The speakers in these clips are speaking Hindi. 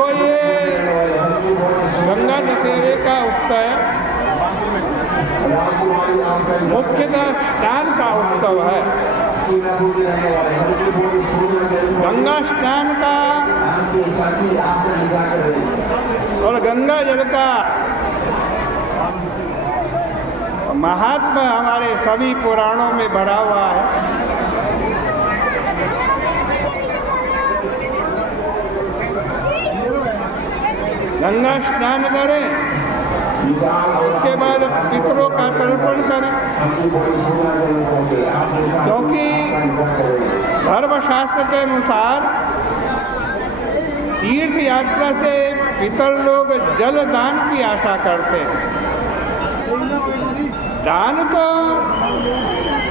तो ये गंगा दशहरे का उत्सव मुख्यतः स्नान का उत्सव है। गंगा स्नान का और गंगा जल का महात्मा हमारे सभी पुराणों में भरा हुआ है। गंगा स्नान करें, उसके बाद पितरों का तर्पण करें, क्योंकि धर्मशास्त्र के अनुसार तीर्थ यात्रा से पितर लोग जल दान की आशा करते हैं। दान तो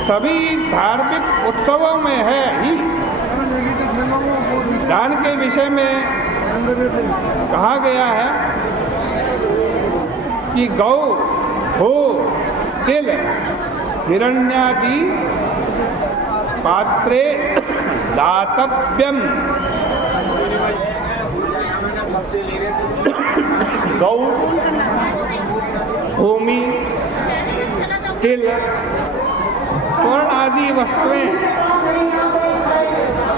सभी धार्मिक उत्सवों में है ही। दान के विषय में कहा गया है कि गौ, हो, तिल, हिरण्यादि पात्रे दातव्यम। गौ, भूमि, तिल, स्वर्ण आदि वस्तुएं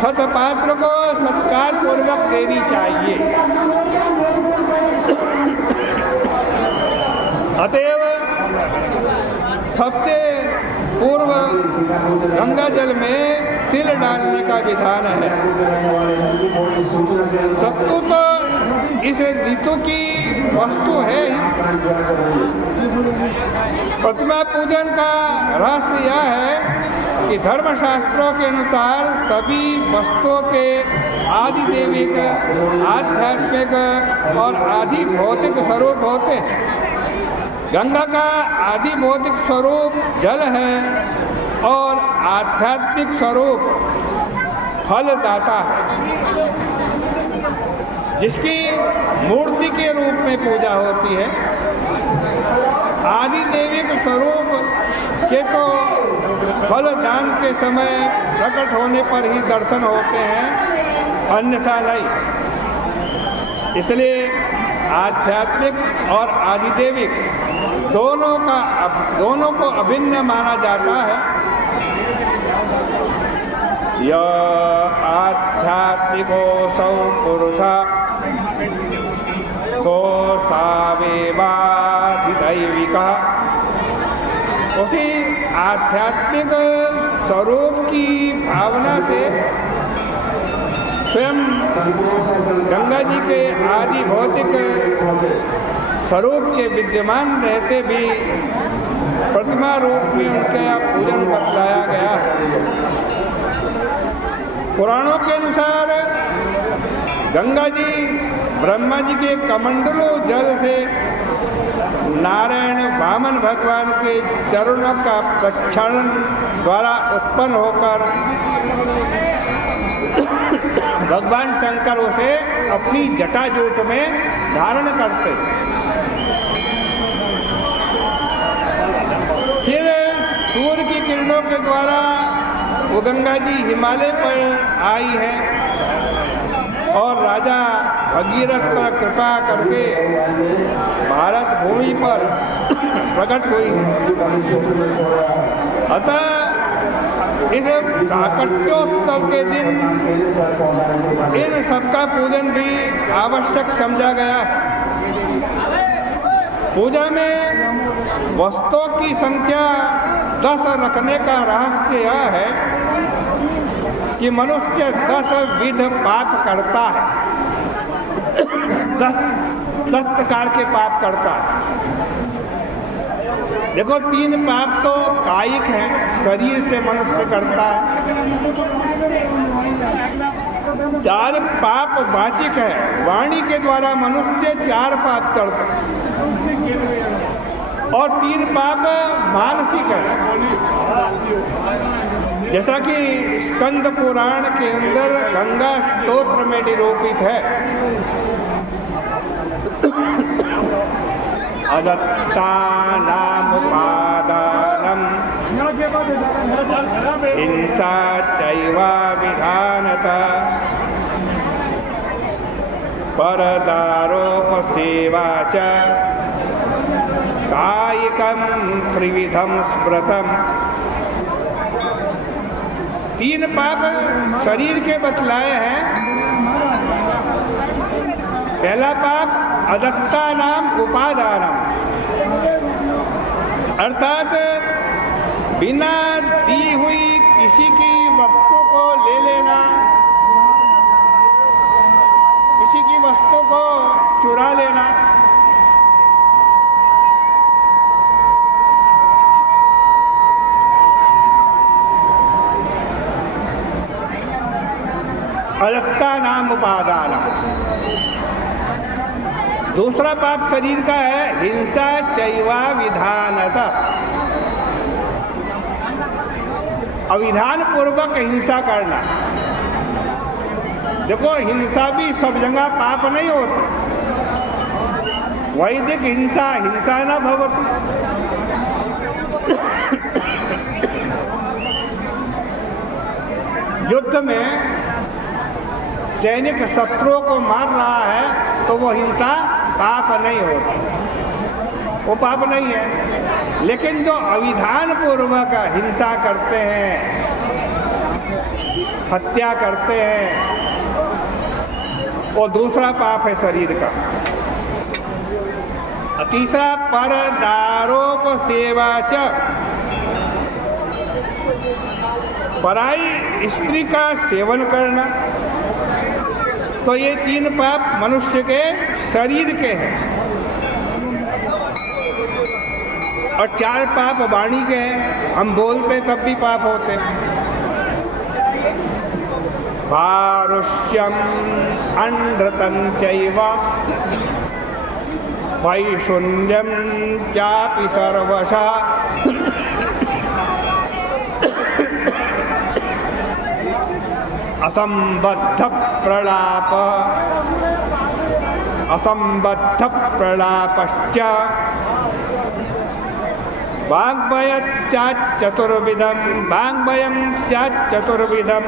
सतपात्र को सत्कार पूर्वक देनी चाहिए। अतएव सबसे पूर्व गंगा जल में तिल डालने का विधान है। सत्तू तो इस ऋतु की वस्तु है ही। प्रतिमा पूजन का रहस्य यह है कि धर्मशास्त्रों के अनुसार सभी वस्तुओं के आदि दैविक, आध्यात्मिक और आदि भौतिक स्वरूप होते हैं। गंगा का आदि भौतिक स्वरूप जल है और आध्यात्मिक स्वरूप फलदाता है, जिसकी मूर्ति के रूप में पूजा होती है। आदि दैविक स्वरूप के तो फलदान के समय प्रकट होने पर ही दर्शन होते हैं, अन्यथा नहीं। इसलिए आध्यात्मिक और आदिदेविक दोनों को अभिन्न माना जाता है। यह आध्यात्मिको सौ पुरुषा सो सावेवाधिदैविका। उसी आध्यात्मिक स्वरूप की भावना से स्वयं गंगा जी के आदि भौतिक स्वरूप के विद्यमान रहते भी प्रतिमा रूप में उनका पूजन बतलाया गया है। पुराणों के अनुसार गंगा जी ब्रह्मा जी के कमंडलों जल से नारायण वामन भगवान के चरणों का प्रक्षालन द्वारा उत्पन्न होकर भगवान शंकर उसे अपनी जटाजूट में धारण करते। फिर सूर्य की किरणों के द्वारा वो गंगा जी हिमालय पर आई है और राजा भगीरथ पर कृपा करके भारत भूमि पर प्रकट हुई है। अतः इस प्राकट्योत्सव के दिन इन सबका पूजन भी आवश्यक समझा गया है। पूजा में वस्तुओं की संख्या 10 रखने का रहस्य यह है कि मनुष्य 10 विध पाप करता है। 10 प्रकार के पाप करता है। देखो, 3 पाप तो कायिक हैं, शरीर से मनुष्य करता है। 4 पाप वाचिक है, वाणी के द्वारा मनुष्य 4 पाप करता है। और 3 पाप मानसिक है, जैसा कि स्कंद पुराण के अंदर गंगा स्तोत्र में निरूपित है। अदत्तानाम उपादानम हिंसा चैवा विधानता परदारोपसेवा च कायिकं त्रिविधं स्मृतम्। 3 पाप शरीर के बतलाए हैं। पहला पाप अदत्ता नाम उपादानम, अर्थात बिना दी हुई किसी की वस्तु को ले लेना, किसी की वस्तु को चुरा लेना। अदत्ता नाम उपादान। दूसरा पाप शरीर का है हिंसा चैवा विधानतः, अविधान पूर्वक हिंसा करना। देखो, हिंसा भी सब जगह पाप नहीं होती। वैदिक हिंसा हिंसा न भवति। युद्ध में सैनिक शत्रुओं को मार रहा है तो वो हिंसा पाप नहीं होती, वो पाप नहीं है। लेकिन जो अविधान पूर्वक हिंसा करते हैं, हत्या करते हैं, वो दूसरा पाप है शरीर का। तीसरा परदारोपसेवा च, पराई स्त्री का सेवन करना। तो ये 3 पाप मनुष्य के शरीर के हैं और 4 पाप वाणी के हैं। हम बोलते तब भी पाप होते। पारुष्यम अनृतं चैव वैशून्यं चापि सर्वशः असंबद्ध प्रलापश्च वाग्भयस्याच्चतुर्विधं वाग्भयं स्याच्चतुर्विधम्।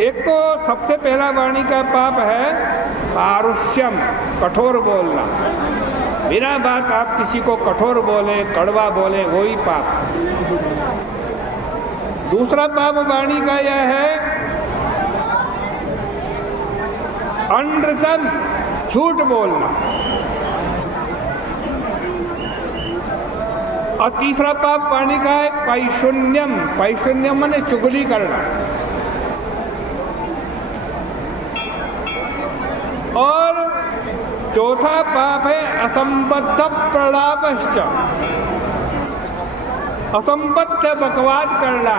एक तो सबसे पहला वाणी का पाप है पारुष्यम, कठोर बोलना। बिना बात आप किसी को कठोर बोले, कड़वा बोले, वही पाप। दूसरा पाप वाणी का यह है अनृतम, झूठ बोलना। और तीसरा पाप वाणी का है पैशून्यम, पैशून्यम माने चुगली करना। और चौथा पाप है असंबद्ध प्रलापश्च, असंबद्ध बकवाद करना।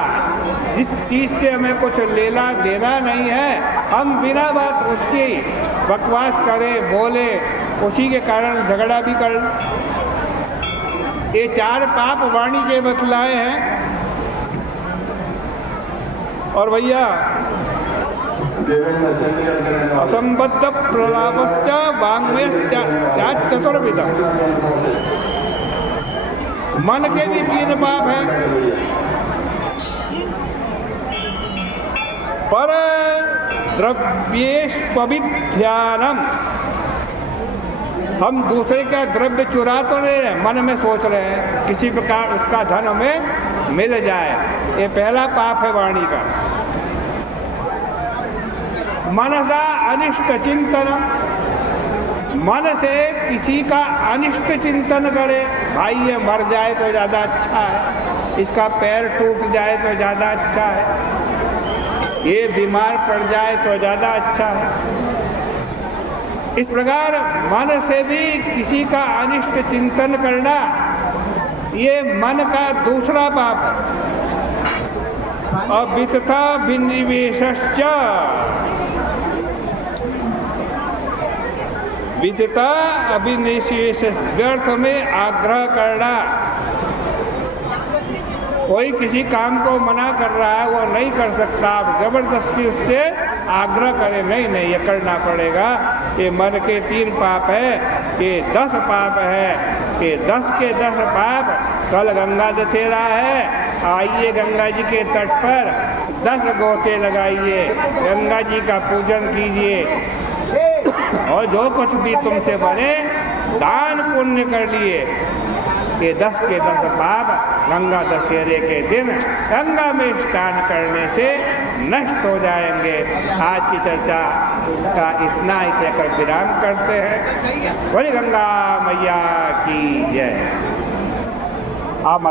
जिस चीज से हमें कुछ लेना देना नहीं है, हम बिना बात उसकी बकवास करें, बोले, उसी के कारण झगड़ा भी कर। ये 4 पाप वाणी के बतलाए हैं। और भैया असंबद्ध प्रलापश्च वाङ्मयश्च स्यात् चतुर्विधम्। मन के भी 3 पाप हैं। पर द्रव्येष्वभिध्यानम्, हम दूसरे का द्रव्य चुरा तो नहीं रहे, मन में सोच रहे हैं किसी प्रकार उसका धन हमें मिल जाए। ये पहला पाप है वाणी का। मनसा अनिष्ट चिंतन, मन से किसी का अनिष्ट चिंतन करे। भाई ये मर जाए तो ज़्यादा अच्छा है, इसका पैर टूट जाए तो ज़्यादा अच्छा है, ये बीमार पड़ जाए तो ज़्यादा अच्छा है। इस प्रकार मन से भी किसी का अनिष्ट चिंतन करना, ये मन का दूसरा पाप है। और वितथा विनिवेशश्च, विदिता अभिनिवेश, व्यर्थ में आग्रह करना। कोई किसी काम को मना कर रहा है, वो नहीं कर सकता, आप जबरदस्ती उससे आग्रह करें, नहीं नहीं ये करना पड़ेगा, ये मन के 3 पाप है, ये 10 पाप है, ये 10 के 10 पाप। कल गंगा दशहरा है, आइए गंगा जी के तट पर 10 गोते लगाइए, गंगा जी का पूजन कीजिए और जो कुछ भी तुमसे बने दान पुण्य कर लिए। ये 10 के 10 पाप गंगा दशहरे के दिन गंगा में स्नान करने से नष्ट हो जाएंगे। आज की चर्चा का इतना ही कहकर विराम करते हैं। बोले गंगा मैया की जय। आप